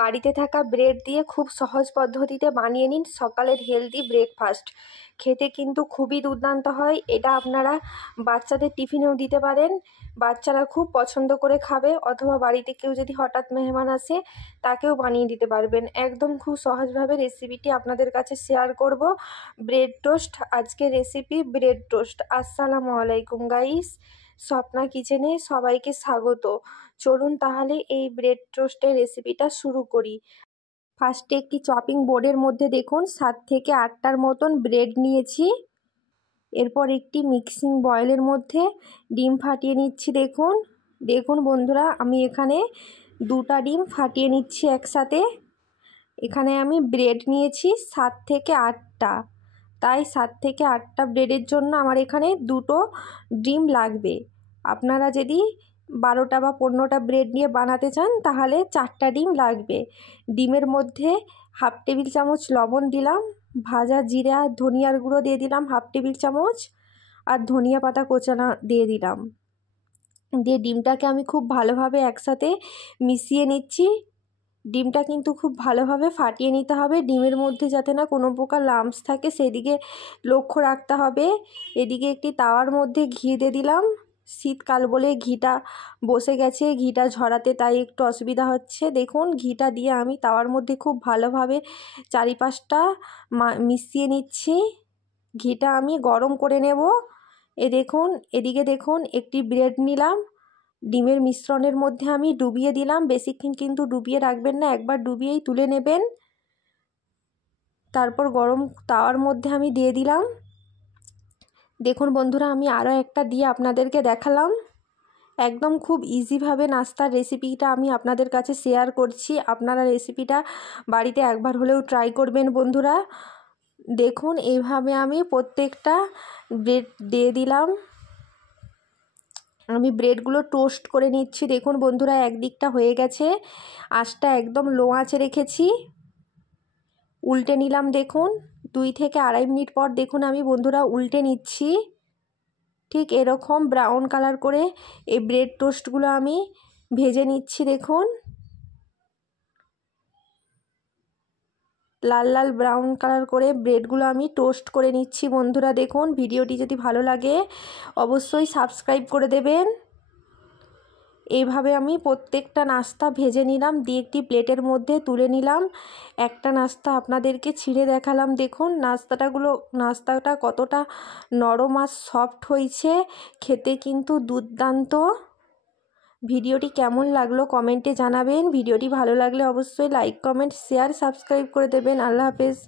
বাড়িতে থাকা ব্রেড দিয়ে খুব সহজ পদ্ধতিতে বানিয়ে নিন সকালের হেলদি ব্রেকফাস্ট। খেতে কিন্তু খুবই দুর্দান্ত হয়। এটা আপনারা বাচ্চাদের টিফিনেও দিতে পারেন, বাচ্চারা খুব পছন্দ করে খাবে। অথবা বাড়িতে কেউ যদি হঠাৎ মেহমান আসে তাকেও বানিয়ে দিতে পারবেন। একদম খুব সহজভাবে রেসিপিটি আপনাদের কাছে শেয়ার করব। ব্রেড টোস্ট, আজকের রেসিপি ব্রেড টোস্ট। আসসালামু আলাইকুম গাইস, স্বপ্না কিচেনে সবাইকে স্বাগত। চলুন তাহলে এই ব্রেড টোস্টের রেসিপিটা শুরু করি। ফার্স্টে একটি চপিং বোর্ডের মধ্যে দেখুন 7 থেকে 8টার মতন ব্রেড নিয়েছি। এরপর একটি মিক্সিং বয়েলের মধ্যে ডিম ফাটিয়ে নিচ্ছি। দেখুন বন্ধুরা, আমি এখানে 2টা ডিম ফাটিয়ে নিচ্ছি একসাথে। এখানে আমি ব্রেড নিয়েছি 7 থেকে 8টা, তাই 7 থেকে 8টা ব্রেডের জন্য আমার এখানে 2টো ডিম লাগবে। আপনারা যদি 12টা বা 15টা ব্রেড নিয়ে বানাতে চান তাহলে 4টা ডিম লাগবে। ডিমের মধ্যে হাফ টেবিল চামচ লবণ দিলাম, ভাজা জিরা ধনিয়ার গুঁড়ো দিয়ে দিলাম হাফ টেবিল চামচ, আর ধনিয়া পাতা কোচানো দিয়ে দিলাম। দিয়ে ডিমটাকে আমি খুব ভালোভাবে একসাথে মিশিয়ে নিচ্ছি। ডিমটা কিন্তু খুব ভালোভাবে ফাটিয়ে নিতে হবে। ডিমের মধ্যে যাতে না কোনো প্রকার লাম্পস থাকে সেদিকে লক্ষ্য রাখতে হবে। এদিকে একটি তাওয়ার মধ্যে ঘি দিয়ে দিলাম। শীতকাল বলে ঘিটা বসে গেছে, ঘিটা ঝরাতে তাই একটু অসুবিধা হচ্ছে। দেখুন ঘিটা দিয়ে আমি তাওয়ার মধ্যে খুব ভালোভাবে চারিপাশটা মিশিয়ে নিচ্ছি। ঘিটা আমি গরম করে নেব। এদিকে দেখুন একটি ব্রেড নিলাম, ডিমের মিশ্রণের মধ্যে আমি ডুবিয়ে দিলাম। বেশিক্ষণ কিন্তু ডুবিয়ে রাখবেন না, একবার ডুবিয়েই তুলে নেবেন। তারপর গরম তাওয়ার মধ্যে আমি দিয়ে দিলাম। দেখুন বন্ধুরা, আমি আরও একটা দিয়ে আপনাদেরকে দেখালাম। একদম খুব ইজিভাবে নাস্তার রেসিপিটা আমি আপনাদের কাছে শেয়ার করছি। আপনারা রেসিপিটা বাড়িতে একবার হলেও ট্রাই করবেন বন্ধুরা। দেখুন এইভাবে আমি প্রত্যেকটা ব্রেড দিয়ে দিলাম। আমি ব্রেডগুলো টোস্ট করে নিচ্ছি। দেখুন বন্ধুরা, একদিকটা হয়ে গেছে, আঁচটা একদম লো আঁচে রেখেছি। উল্টে নিলাম। দেখুন 2 থেকে 2.5 মিনিট পর দেখুন আমি বন্ধুরা উল্টে নিচ্ছি। ঠিক এরকম ব্রাউন কালার করে এই ব্রেড টোস্টগুলো আমি ভেজে নিচ্ছি। দেখুন লাল লাল ব্রাউন কালার করে ব্রেডগুলো আমি টোস্ট করে নিচ্ছি বন্ধুরা। দেখুন ভিডিওটি যদি ভালো লাগে অবশ্যই সাবস্ক্রাইব করে দেবেন। এইভাবে আমি প্রত্যেকটা নাস্তা ভেজে নিলাম, দিয়ে একটি প্লেটের মধ্যে তুলে নিলাম। একটা নাস্তা আপনাদেরকে ছিঁড়ে দেখালাম। দেখুন নাস্তাটা কতটা নরম আর সফট হয়েছে, খেতে কিন্তু দুর্দান্ত। ভিডিওটি কেমন লাগলো কমেন্টে জানাবেন। ভিডিওটি ভালো লাগলে অবশ্যই লাইক কমেন্ট শেয়ার সাবস্ক্রাইব করে দেবেন। আল্লাহ হাফেজ।